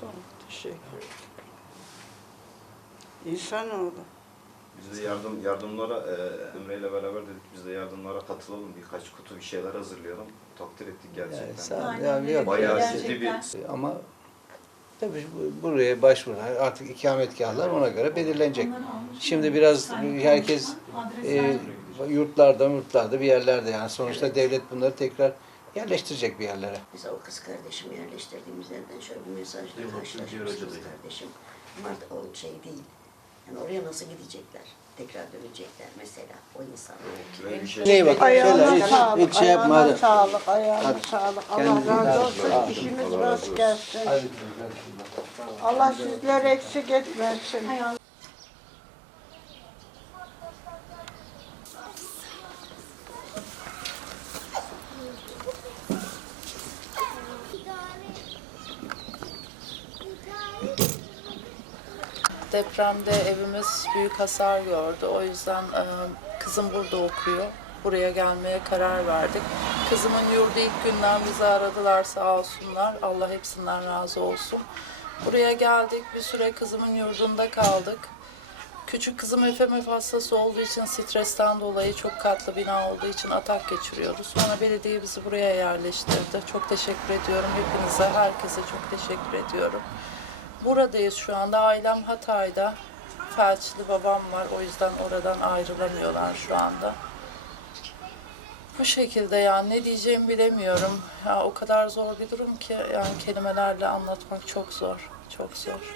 Sağ ol, teşekkür ederim. İnsanoğlu. Biz de yardım yardımlara e, Emre ile beraber dedik biz de yardımlara katılalım. Birkaç kutu bir şeyler hazırlayalım. Takdir ettik Yani gerçekten. sağ ol. Aynen Ya. Bayağı Gerçekten. ciddi bir Ama tabii bu- buraya başvuru artık ikametgahlar ona göre belirlenecek. Şimdi biraz herkes e, yurtlarda yurtlarda bir yerlerde yani sonuçta devlet bunları tekrar yerleştirecek bir yerlere. Biz o kız kardeşimi yerleştirdiğimiz yerden şöyle bir mesajla Yok, karşılaşmış Türkiye kız kardeşim. Ama artık o şey değil. Yani oraya nasıl gidecekler? Tekrar dönecekler mesela o insanlar. Şey. Neye bak? Ayağına sağlık, hiç şey yapma ayağına sağlık, ayağına Hadi. sağlık. Allah razı olsun, razı rast gelsin. Allah sizleri eksik etmesin. Depremde evimiz büyük hasar gördü. O yüzden kızım burada okuyor. Buraya gelmeye karar verdik. Kızımın yurdu ilk günden bizi aradılar sağ olsunlar. Allah hepsinden razı olsun. Buraya geldik. Bir süre kızımın yurdunda kaldık. Küçük kızım FMF hastası olduğu için stresten dolayı çok katlı bina olduğu için atak geçiriyoruz. Sonra belediye bizi buraya yerleştirdi. Çok teşekkür ediyorum hepinize, herkese çok teşekkür ediyorum. Buradayız şu anda. Ailem Hatay'da. Felçli babam var. O yüzden oradan ayrılamıyorlar şu anda. Bu şekilde yani ne diyeceğimi bilemiyorum. Ya o kadar zor bir durum ki yani kelimelerle anlatmak çok zor. Çok zor.